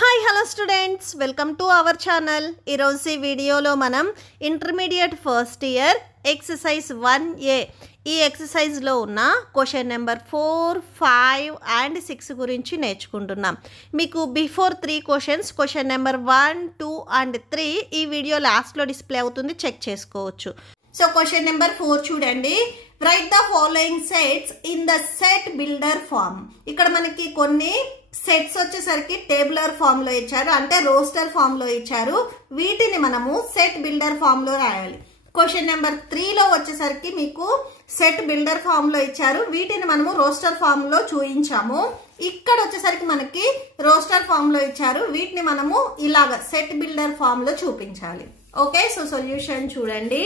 Hi hello students, welcome to our channel. ఈరోజు ఈ వీడియోలో మనం intermediate first year exercise 1A ఈ ఎక్సర్సైజ్లో ఉన్న క్వశ్చన్ నెంబర్ 4, 5 అండ్ 6 గురించి నేర్చుకుంటున్నాం. మీకు బిఫోర్ 3 క్వశ్చన్ నెంబర్ 1, 2 అండ్ 3 ఈ వీడియో లాస్ట్లో డిస్ప్లే అవుతుంది, చెక్ చేసుకోవచ్చు. సో క్వశ్చన్ నెంబర్ 4 చూడండి. Write the following sets in the set builder form. ఇక్కడ మనకి కొన్ని సెట్స్ వచ్చేసరికి టేబులర్ ఫామ్ లో ఇచ్చారు, అంటే రోస్టర్ ఫామ్ లో ఇచ్చారు. వీటిని మనము సెట్ బిల్డర్ ఫామ్ లో రాయాలి. క్వశ్చన్ నెంబర్ 3 లో వచ్చేసరికి మీకు సెట్ బిల్డర్ ఫామ్ లో ఇచ్చారు, వీటిని మనము రోస్టర్ ఫామ్ లో చూయించాము. ఇక్కడ వచ్చేసరికి మనకి రోస్టర్ ఫామ్ లో ఇచ్చారు, వీటిని మనము ఇలాగ సెట్ బిల్డర్ ఫామ్ లో చూపించాలి. ఓకే, సో సొల్యూషన్ చూడండి.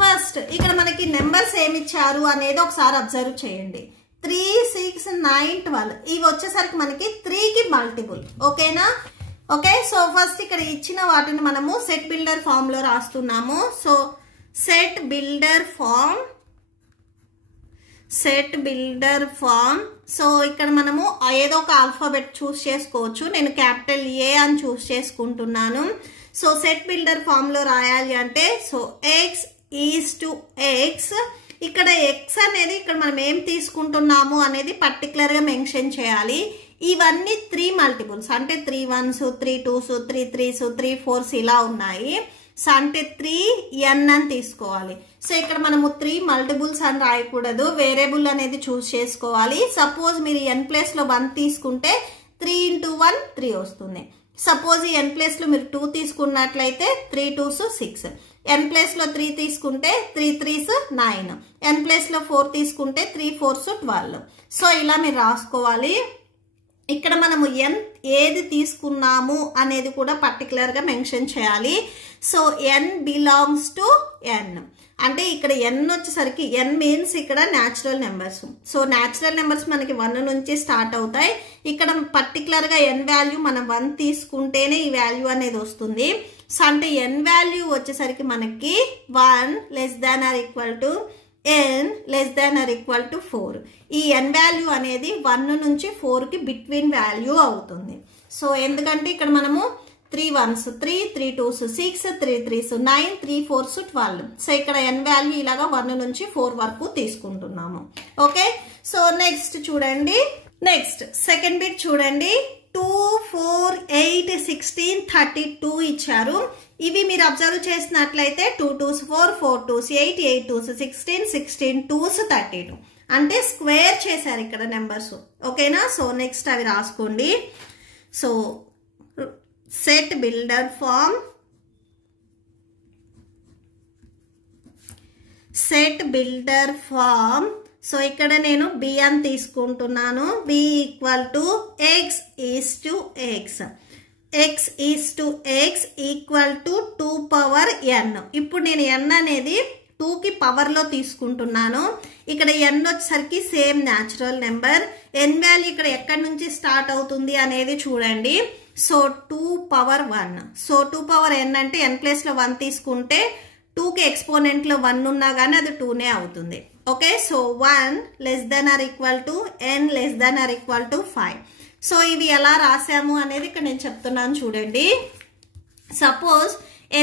ఫస్ట్ ఇక్కడ మనకి నెంబర్స్ ఏమి ఇచ్చారు అనేది ఒకసారి అబ్జర్వ్ చేయండి. 3, 6, 9, 12 ఇవి వచ్చేసరికి మనకి 3కి మల్టిపుల్. ఓకేనా? ఓకే, సో ఫస్ట్ ఇక్కడ ఇచ్చిన వాటిని మనము సెట్ బిల్డర్ ఫామ్ లో రాస్తున్నాము. So set builder form. So ఇక్కడ మనము ఏదో ఒక ఆల్ఫాబెట్ చూస్ చేసుకోవచ్చు. నేను క్యాపిటల్ ఏ అని చూస్ చేసుకుంటున్నాను. సో సెట్ బిల్డర్ ఫామ్ లో రాయాలి అంటే so X is to X. ఇక్కడ ఎక్స్ అనేది ఇక్కడ మనం ఏం తీసుకుంటున్నాము అనేది పర్టికులర్ గా మెన్షన్ చేయాలి. ఇవన్నీ 3 మల్టిపుల్స్, అంటే 3 1s, 3 2s, 3 3s, 3 4s ఇలా ఉన్నాయి. సో అంటే 3n అని తీసుకోవాలి. సో ఇక్కడ మనము 3 మల్టిపుల్స్ అని రాయకూడదు, వేరియబుల్ అనేది చూస్ చేసుకోవాలి. సపోజ్ మీరు n ప్లేస్ లో 1 తీసుకుంటే 3 × 1 3 వస్తుంది. సపోజ్ ఈ n ప్లేస్ లో మీరు 2 తీసుకున్నట్లయితే 3 2s 6. n ప్లేస్ లో 3 తీసుకుంటే 3 3s 9. n ప్లేస్ లో 4 తీసుకుంటే 3 4s 12. సో ఇలా మీరు రాసుకోవాలి. ఇక్కడ మనము n ఏది తీసుకున్నాము అనేది కూడా పర్టికులర్ గా మెన్షన్ చేయాలి. So n belongs to n, అంటే ఇక్కడ n వచ్చేసరికి n మీన్స్ ఇక్కడ natural numbers. So natural numbers మనకి 1 నుంచి స్టార్ట్ అవుతాయి. ఇక్కడ పర్టికులర్ గా n వాల్యూ మనం 1 తీసుకుంటేనే ఈ వాల్యూ అనేది వస్తుంది. సో అంటే n వాల్యూ వచ్చేసరికి మనకి 1 <= n <= 4. ఈ n వాల్యూ అనేది 1 నుంచి 4కి బిట్వీన్ వాల్యూ అవుతుంది. సో ఎందుకంటే ఇక్కడ మనము 3 1s 3, 3 2s 6, 3 3s 9, 3 4s 12. So ఇక్కడ n వాల్యూ ఇలాగా 1 నుంచి 4 వరకు తీసుకుంటున్నాము. ఓకే, సో నెక్స్ట్ చూడండి. నెక్స్ట్ సెకండ్ బిట్ చూడండి. 2, 4, 8, 16, 32 ఇచ్చారు. ఇవి మీరు అబ్జర్వ్ చేసినట్లయితే 2 2s 4, 4 2s 8, 8 2s 16, 16 2s 32. అంటే స్క్వేర్ చేశారు ఇక్కడ నెంబర్స్. ఓకేనా? సో నెక్స్ట్ అవి రాసుకోండి. So set builder form. So ఇక్కడ నేను b అని తీసుకుంటున్నాను. b = x is to x equal to 2 power n. ఇప్పుడు నేను n అనేది 2కి పవర్ లో తీసుకుంటున్నాను. ఇక్కడ n వచ్చేసరికి same natural number. n value ఇక్కడ ఎక్కడి నుంచి స్టార్ట్ అవుతుంది అనేది చూడండి. So 2 power 1. So 2 power n అంటే n ప్లేస్ లో 1 తీసుకుంటే 2కి ఎక్స్పోనెంట్ లో 1 ఉన్నా కానీ అది 2నే అవుతుంది. Okay, so 1 <= n <= 5. సో ఇవి ఎలా రాసాము అనేది ఇక్కడ నేను చెప్తున్నాను చూడండి. సపోజ్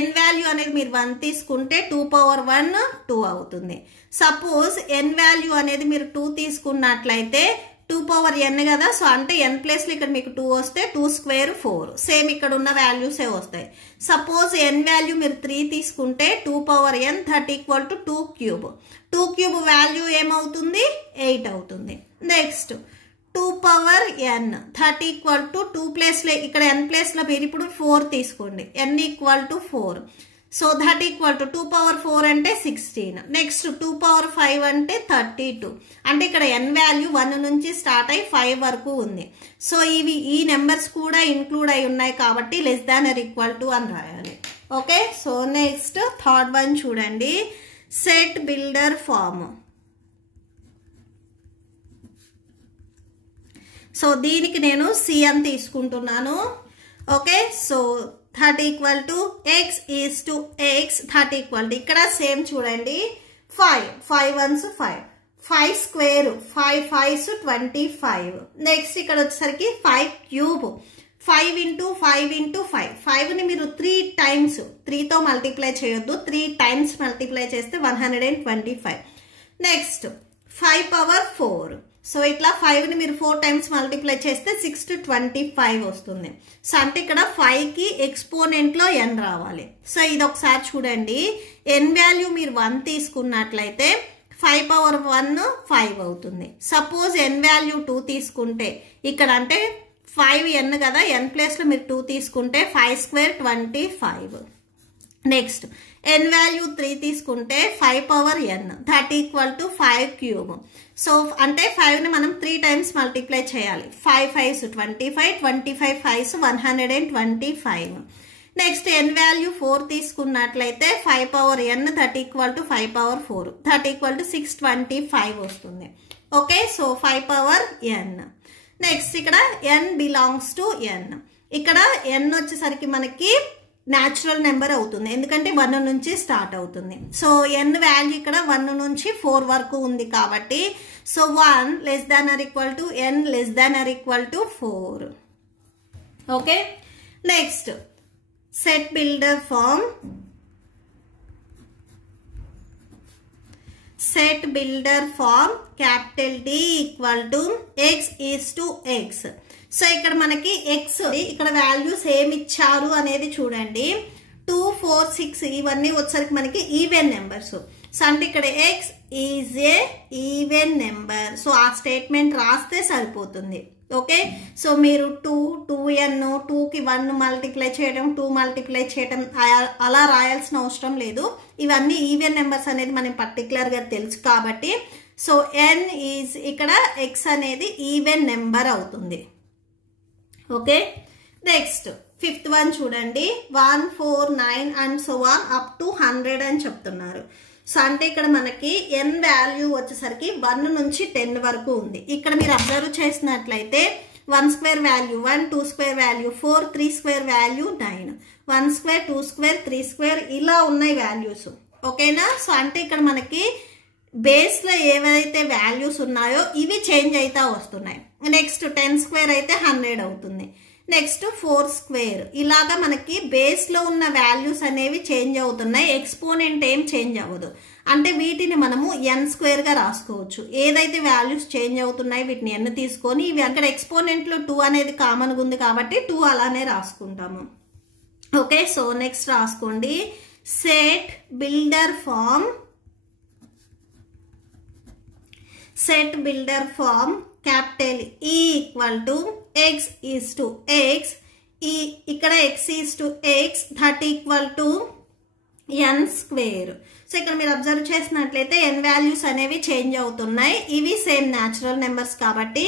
n వాల్యూ అనేది మీరు 1 తీసుకుంటే 2 పవర్ 1 2 అవుతుంది. సపోజ్ n వాల్యూ అనేది మీరు 2 తీసుకున్నట్లయితే 2 పవర్ n కదా. సో అంటే n ప్లేస్ లో ఇక్కడ మీకు 2 వస్తే 2 స్క్వేర్ 4. సేమ్ ఇక్కడ ఉన్న వాల్యూసే వస్తాయి. సపోజ్ n వాల్యూ మీరు 3 తీసుకుంటే 2 power n = 2 cube. 2 cube value ఏమవుతుంది? 8 అవుతుంది. నెక్స్ట్ 2 పవర్ n = 2 ప్లేస్ లో ఇక్కడ n ప్లేస్ లో మీరు ఇప్పుడు 4 తీసుకోండి. n = 4. సో = 2 పవర్ 4 అంటే 16. నెక్స్ట్ 2 పవర్ 5 అంటే 32. అంటే ఇక్కడ n వాల్యూ 1 నుంచి స్టార్ట్ అయ్యి 5 వరకు ఉంది. సో ఇవి ఈ నెంబర్స్ కూడా ఇంక్లూడ్ అయి ఉన్నాయి కాబట్టి <= అని రాయాలి. Okay, so next third one చూడండి. Set builder form. సో దీనికి నేను c అని తీసుకుంటున్నాను. Okay, so = x is to x ఇక్కడ సేమ్ చూడండి. 5 1s 5, 5 స్క్వేర్ 5 5s 25. నెక్స్ట్ ఇక్కడ వచ్చేసరికి 5 క్యూబ్ 5 ఇంటూ 5 ఇంటూ 5, 5ని మీరు 3 టైమ్స్ 3తో మల్టిప్లై చేయొద్దు, 3 టైమ్స్ మల్టిప్లై చేస్తే 125. నెక్స్ట్ 5 పవర్ 4, సో ఇట్లా 5ని మీరు 4 టైమ్స్ మల్టిప్లై చేస్తే 6 to 25 వస్తుంది. సో అంటే ఇక్కడ 5కి ఎక్స్పోనెంట్లో n రావాలి. సో ఇది ఒకసారి చూడండి, n వాల్యూ మీరు 1 తీసుకున్నట్లయితే 5 పవర్ 1 5 అవుతుంది. సపోజ్ n వాల్యూ 2 తీసుకుంటే ఇక్కడ అంటే 5n కదా, n ప్లేస్లో మీరు 2 తీసుకుంటే 5 స్క్వేర్ 25. నెక్స్ట్ n వాల్యూ 3 తీసుకుంటే 5 power n, that equal to 5 cube. So అంటే 5ని మనం 3 టైమ్స్ మల్టిప్లై చేయాలి. 5 5s 25, 25 5s 125. Next n value 4 తీసుకున్నట్లయితే 5 power n, that equal to 5 power 4, that equal to 625 వస్తుంది. Okay, so 5 power n. Next ఇక్కడ n belongs to n. ఇక్కడ n వచ్చేసరికి మనకి న్యాచురల్ నెంబర్ అవుతుంది, ఎందుకంటే 1 నుంచి స్టార్ట్ అవుతుంది. సో n వాల్యూ ఇక్కడ 1 నుంచి 4 వరకు ఉంది కాబట్టి so 1 less than or equal to n less than or equal to 4. Okay, next set builder form. Set builder form capital D equal to x is to x. So ఇక్కడ మనకి x ఇక్కడ values ఏమి ఇచ్చారు అనేది చూడండి. 2 4 6 ఇవన్నీ వచ్చేసరికి మనకి ఈవెన్ నెంబర్స్. సో అంటే ఇక్కడ x is A even number. So ఆ స్టేట్మెంట్ రాస్తే సరిపోతుంది. ఓకే, సో మీరు 2n 2కి 1 మల్టిప్లై చేయడం 2 మల్టిప్లై చేయడం అలా రాయాల్సిన అవసరం లేదు. ఇవన్నీ ఈవెన్ నెంబర్స్ అనేది మనం పర్టికులర్గా తెలుసు కాబట్టి సో n ఈజ్ ఇక్కడ x అనేది ఈవెన్ నెంబర్ అవుతుంది. ఓకే, నెక్స్ట్ 5th వన్ చూడండి. 1 4 9 and so on up to 100 అని చెప్తున్నారు. సో అంటే ఇక్కడ మనకి n వాల్యూ వచ్చేసరికి 1 నుంచి 10 వరకు ఉంది. ఇక్కడ మీరు అబ్జర్వ్ చేసినట్లయితే 1 square value 1, 2 square value 4, 3 square value 9, 1 square 2 square 3 square ఇలా ఉన్నాయి వాల్యూస్. ఓకేనా, సో అంటే ఇక్కడ మనకి బేస్లో ఏవైతే వాల్యూస్ ఉన్నాయో ఇవి చేంజ్ అయితే వస్తున్నాయి. నెక్స్ట్ 10 స్క్వేర్ అయితే 100 అవుతుంది. నెక్స్ట్ 4 స్క్వేర్ ఇలాగా మనకి బేస్లో ఉన్న వాల్యూస్ అనేవి చేంజ్ అవుతున్నాయి, ఎక్స్పోనెంట్ ఏం చేంజ్ అవ్వదు. అంటే వీటిని మనము n స్క్వేర్గా రాసుకోవచ్చు. ఏదైతే వాల్యూస్ చేంజ్ అవుతున్నాయి వీటిని n తీసుకొని ఇవి అక్కడ ఎక్స్పోనెంట్లో 2 అనేది కామన్గా ఉంది కాబట్టి 2 అలానే రాసుకుంటాము. ఓకే, సో నెక్స్ట్ రాసుకోండి. Set builder form. Set builder form capital E equal to x is to x. ఇక్కడ x is to x that equal to n square. So ఇక్కడ మీరు అబ్జర్వ్ చేసినట్లయితే n వాల్యూస్ అనేవి చేంజ్ అవుతున్నాయి. ఇవి same natural numbers కాబట్టి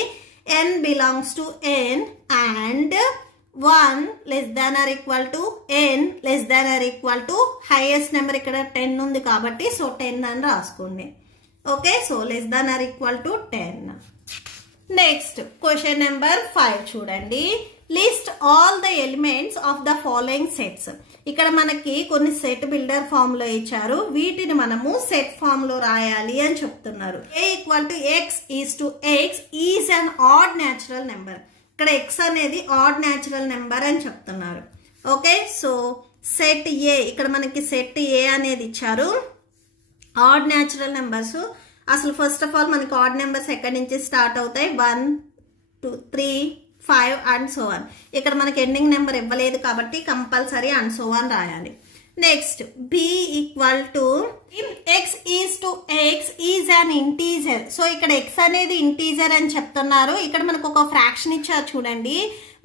n belongs to n and 1 less than or equal to n less than or equal to highest number ఇక్కడ 10 ఉంది కాబట్టి సో 10 అని రాసుకోండి. Okay, so less than or equal to 10. Next question number 5 చూడండి. List all the elements of the following sets. ఇక్కడ మనకి కొన్ని set builder form లో ఇచ్చారు, వీటిని మనము సెట్ ఫామ్ లో రాయాలి అని చెప్తున్నారు. a equal to x is to x is an add natural number. ఇక్కడ x అనేది ఆడ్ న్యాచురల్ నెంబర్ అని చెప్తున్నారు. ఓకే, సో సెట్ a ఇక్కడ మనకి సెట్ a అనేది ఇచ్చారు. ఆడ్ న్యాచురల్ నెంబర్స్ అసలు ఫస్ట్ ఆఫ్ ఆల్ మనకి ఆడ్ నెంబర్స్ ఎక్కడి నుంచి స్టార్ట్ అవుతాయి 1 2 3 5 అండ్ సో ఆన్. ఇక్కడ మనకి ఎండింగ్ నెంబర్ ఇవ్వలేదు కాబట్టి కంపల్సరీ అండ్ సో ఆన్ రాయాలి. Next b equal to x is to x is an integer. So ఇక్కడ x అనేది ఇంటీజర్ అని చెప్తున్నారు. ఇక్కడ మనకు ఒక ఫ్రాక్షన్ ఇచ్చారు చూడండి,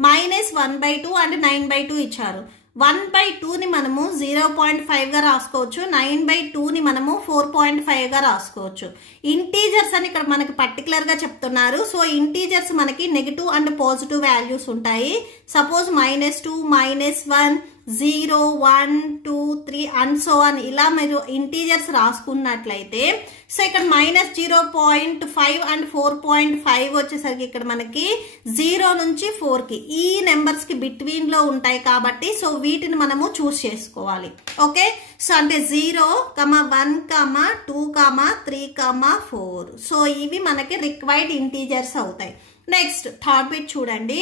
-1/2 అండ్ 9/2 ఇచ్చారు. 1/2ని మనము 0.5 గా రాసుకోవచ్చు, 9/2ని మనము 4.5 గా రాసుకోవచ్చు. ఇంటీజర్స్ అని ఇక్కడ మనకి పర్టికులర్ గా చెప్తున్నారు. సో ఇంటీజర్స్ మనకి నెగటివ్ అండ్ పాజిటివ్ వాల్యూస్ ఉంటాయి. సపోజ్ -2 -1 0 1 2 3 అండ్ సో ఆన్ ఇలా మీరు ఇంటీజర్స్ రాసుకున్నట్లయితే సో ఇక్కడ -0.5 అండ్ 4.5 వచ్చేసరికి ఇక్కడ మనకి 0 నుంచి 4కి ఈ నెంబర్స్ కి బిట్వీన్ లో ఉంటాయి కాబట్టి సో వీటిని మనము చూస్ చేసుకోవాలి. ఓకే, సో అంటే 0 1 2 3 4. సో ఇవి మనకి రిక్వైర్డ్ ఇంటీజర్స్ అవుతాయి. నెక్స్ట్ థర్డ్ బిట్ చూడండి.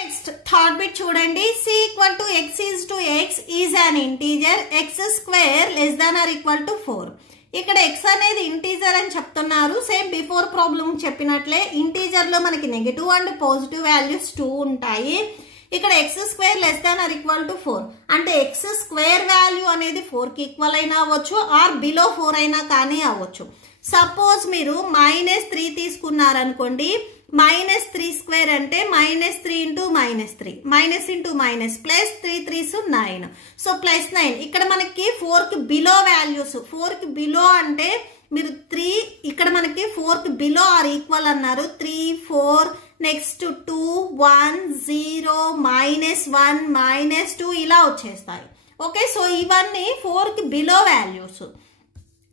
నెక్స్ట్ థర్డ్ బిట్ చూడండి. c equal to x is to x is an integer x square less than or equal to 4. ఇక్కడ x అనేది ఇంటీజర్ అని చెప్తున్నారు. సేమ్ బిఫోర్ ప్రాబ్లం చెప్పినట్లే ఇంటీజర్ లో మనకి నెగటివ్ అండ్ పాజిటివ్ వాల్యూస్ 2 ఉంటాయి. ఇక్కడ x square less than or equal to 4 అంటే x స్క్వేర్ వాల్యూ అనేది 4 కి ఈక్వల్ అయినా అవ్వచ్చు ఆర్ బిలో 4 అయినా కానీ అవ్వచ్చు. సపోజ్ మీరు -3 తీసుకున్నారనుకోండి, -3 స్క్వేర్ అంటే -3 into -3 minus into minus plus 3 3s 9. So +9 ఇక్కడ మనకి 4 కి బిలో వాల్యూస్. 4 కి బిలో అంటే మీరు 3 ఇక్కడ మనకి 4 కి బిలో ఆర్ ఈక్వల్ అన్నారు. 3 4 నెక్స్ట్ 2 1 0 -1 -2 ఇలా వచ్చేస్తాయి. ఓకే, సో ఇవన్నీ 4 కి బిలో వాల్యూస్.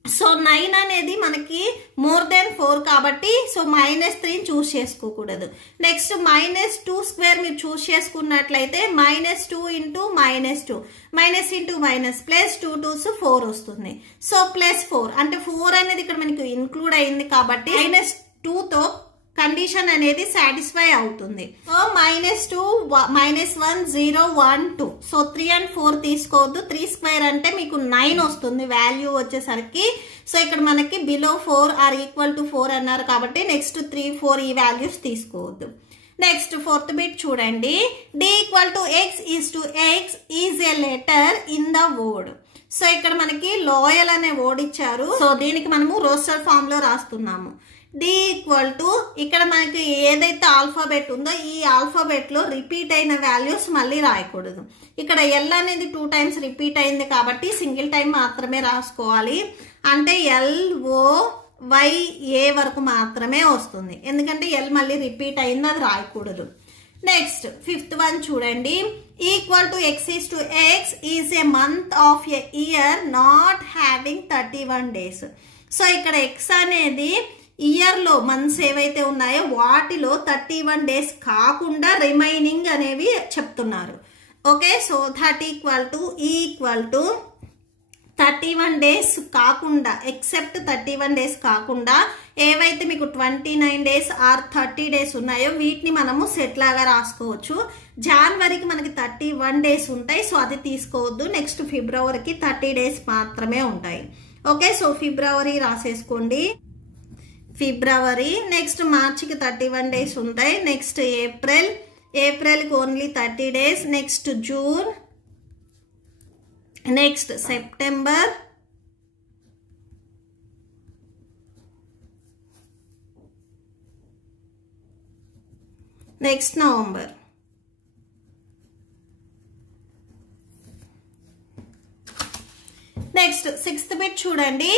సో 9 అనేది మనకి మోర్ దెన్ 4 కాబట్టి సో -3 చూస్ చేసుకోకూడదు. నెక్స్ట్ -2 స్క్వేర్ మీరు చూస్ చేసుకున్నట్లయితే -2 into -2 minus into minus plus 2 2s 4 వస్తుంది. సో +4 అంటే 4 అనేది ఇక్కడ మనకి ఇన్క్లూడ్ అయింది కాబట్టి -2తో కండిషన్ అనేది సాటిస్ఫై అవుతుంది. సో -2 -1 0 1 2 సో 3 and 4 తీసుకోవద్దు. 3 స్క్వేర్ అంటే మీకు 9 వస్తుంది వాల్యూ వచ్చేసరికి. సో ఇక్కడ మనకి బిలో 4 ఆర్ ఈక్వల్ టు 4 అన్నారు కాబట్టి నెక్స్ట్ 3 4 ఈ వాల్యూస్ తీసుకోవద్దు. నెక్స్ట్ ఫోర్త్ బిట్ చూడండి. d equal to x is to x is A letter in the word. So ఇక్కడ మనకి లోయల్ అనే వర్డ్ ఇచ్చారు. సో దీనికి మనము రోస్టర్ ఫామ్ లో రాస్తున్నాము. d ఈక్వల్ టు ఇక్కడ మనకి ఏదైతే ఆల్ఫాబెట్ ఉందో ఈ ఆల్ఫాబెట్ లో రిపీట్ అయిన వాల్యూస్ మళ్ళీ రాయకూడదు. ఇక్కడ L అనేది 2 times రిపీట్ అయింది కాబట్టి సింగిల్ టైం మాత్రమే రాసుకోవాలి. అంటే LOYA వరకు మాత్రమే వస్తుంది, ఎందుకంటే L మళ్ళీ రిపీట్ అయింది, అది రాయకూడదు. నెక్స్ట్ ఫిఫ్త్ వన్ చూడండి. Equal to x is to x is A month of A year not having 31 days. So ఇక్కడ x అనేది ఇయర్ లో మంత్స్ ఏవైతే ఉన్నాయో వాటిలో 31 days కాకుండా రిమైనింగ్ అనేవి చెప్తున్నారు. Okay, so that equal to 31 days కాకుండా ఎక్సెప్ట్ 31 days కాకుండా ఏవైతే మీకు 29 days ఆర్ 30 days ఉన్నాయో వీటిని మనము సెట్ లాగా రాసుకోవచ్చు. జనవరికి మనకి 31 days ఉంటాయి, సో అది తీసుకోవద్దు. నెక్స్ట్ ఫిబ్రవరికి 30 days మాత్రమే ఉంటాయి. ఓకే, సో ఫిబ్రవరి రాసేసుకోండి. ఫిబ్రవరి నెక్స్ట్ మార్చికి 31 days ఉంటాయి. నెక్స్ట్ ఏప్రిల్కి only 30 days. Next June, next September, next November. Next sixth bit చూడండి.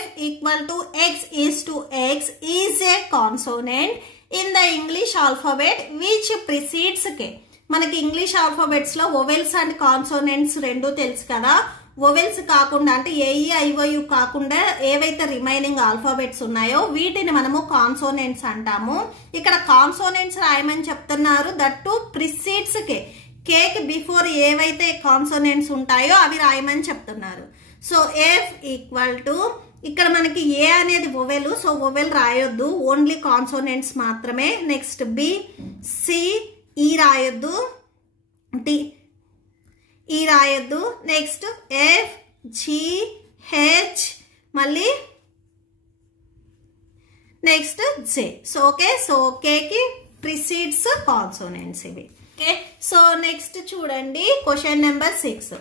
f equal to x is to x is a consonant in the English alphabet which precedes k. మనకి English alphabets లో vowels and consonants రెండు తెలుసు కదా. Vowels కాకుండా అంటే AEIOU కాకుండా ఏవైతే రిమైనింగ్ ఆల్ఫాబెట్స్ ఉన్నాయో వీటిని మనము కాన్సోనెంట్స్ అంటాము. ఇక్కడ కాన్సోనెంట్స్ రాయమని చెప్తున్నారు, దట్ టు ప్రిసీడ్స్ k. కి బిఫోర్ ఏవైతే కాన్సోనెంట్స్ ఉంటాయో అవి రాయమని చెప్తున్నారు. సో f ఈక్వల్ టు ఇక్కడ మనకి ఏ అనేది వొవెల్, సో వొవెల్ రాయొద్దు, ఓన్లీ కాన్సోనెంట్స్ మాత్రమే. నెక్స్ట్ B C E రాయొద్దు, D E రాయొద్దు. నెక్స్ట్ F G H మళ్ళీ next J. So okay, so K కి ప్రిసీడ్స్ కాన్సోనెంట్స్ ఇవి. ఓకే, సో నెక్స్ట్ చూడండి question number 6.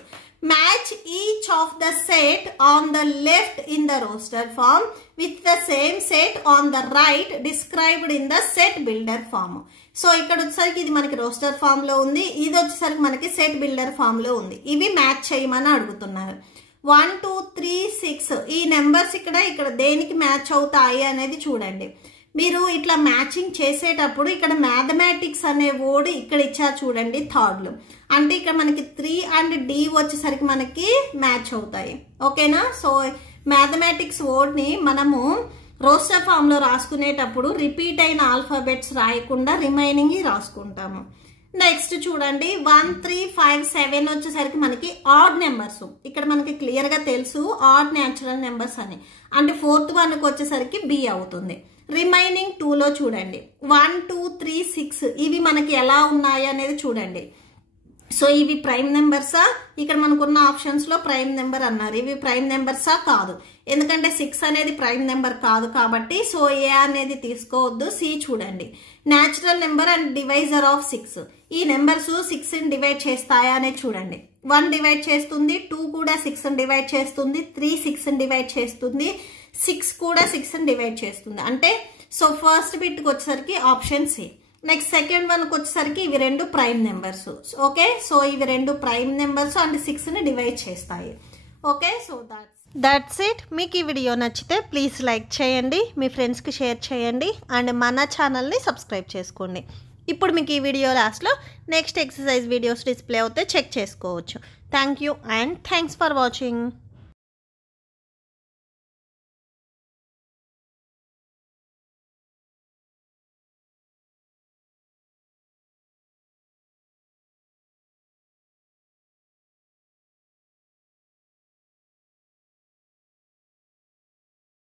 Match each of the set on the left in the roster form with the same set on the right described in the set builder form. So ఇక్కడ వచ్చేసరికి ఇది మనకి roster form లో ఉంది, ఇది వచ్చేసరికి మనకి సెట్ బిల్డర్ ఫామ్ లో ఉంది. ఇవి మ్యాచ్ చేయమని అడుగుతున్నారు. 1 2 3 6 ఈ నెంబర్స్ ఇక్కడ దేనికి మ్యాచ్ అవుతాయి అనేది చూడండి. మీరు ఇట్లా మ్యాచింగ్ చేసేటప్పుడు ఇక్కడ మ్యాథమెటిక్స్ అనే వర్డ్ ఇక్కడ ఇచ్చారు చూడండి థర్డ్ లో, అంటే ఇక్కడ మనకి 3 and D వచ్చేసరికి మనకి మ్యాచ్ అవుతాయి. ఓకేనా, సో మ్యాథమెటిక్స్ వర్డ్ ని మనము రోస్టర్ ఫామ్ లో రాసుకునేటప్పుడు రిపీట్ అయిన ఆల్ఫాబెట్స్ రాయకుండా రిమైనింగ్ రాసుకుంటాము. నెక్స్ట్ చూడండి 1 3 5 7 వచ్చేసరికి మనకి ఆడ్ నెంబర్స్. ఇక్కడ మనకి క్లియర్ గా తెలుసు ఆడ్ న్యాచురల్ నెంబర్స్ అని, అంటే 4th 1కి వచ్చేసరికి B అవుతుంది. రిమైనింగ్ 2లో చూడండి 1 2 3 6 ఇవి మనకి ఎలా ఉన్నాయి అనేది చూడండి. సో ఇవి ప్రైమ్ నెంబర్సా? ఇక్కడ మనకున్న ఆప్షన్స్లో ప్రైమ్ నెంబర్ అన్నారు. ఇవి ప్రైమ్ నెంబర్సా? కాదు, ఎందుకంటే 6 అనేది ప్రైమ్ నెంబర్ కాదు కాబట్టి సో ఏ అనేది తీసుకోవద్దు. సి చూడండి, natural number and divisor of 6. ఈ నెంబర్స్ 6ని డివైడ్ చేస్తాయా అనేది చూడండి. 1 డివైడ్ చేస్తుంది, 2 కూడా 6ని డివైడ్ చేస్తుంది, 3 6ని డివైడ్ చేస్తుంది, 6 కూడా 6ని డివైడ్ చేస్తుంది. అంటే సో ఫస్ట్ బిట్కి వచ్చేసరికి ఆప్షన్ సి. నెక్స్ట్ సెకండ్ వన్కి వచ్చేసరికి ఇవి 2 ప్రైమ్ నెంబర్స్. ఓకే, సో ఇవి 2 ప్రైమ్ నెంబర్స్ అండ్ 6ని డివైడ్ చేస్తాయి. Okay, so that's it. మీకు ఈ వీడియో నచ్చితే ప్లీజ్ లైక్ చేయండి, మీ ఫ్రెండ్స్కి షేర్ చేయండి అండ్ మన ఛానల్ని సబ్స్క్రైబ్ చేసుకోండి. ఇప్పుడు మీకు ఈ వీడియో లాస్ట్లో నెక్స్ట్ ఎక్సర్సైజ్ వీడియోస్ డిస్ప్లే అవుతే చెక్ చేసుకోవచ్చు. Thank you and thanks for watching.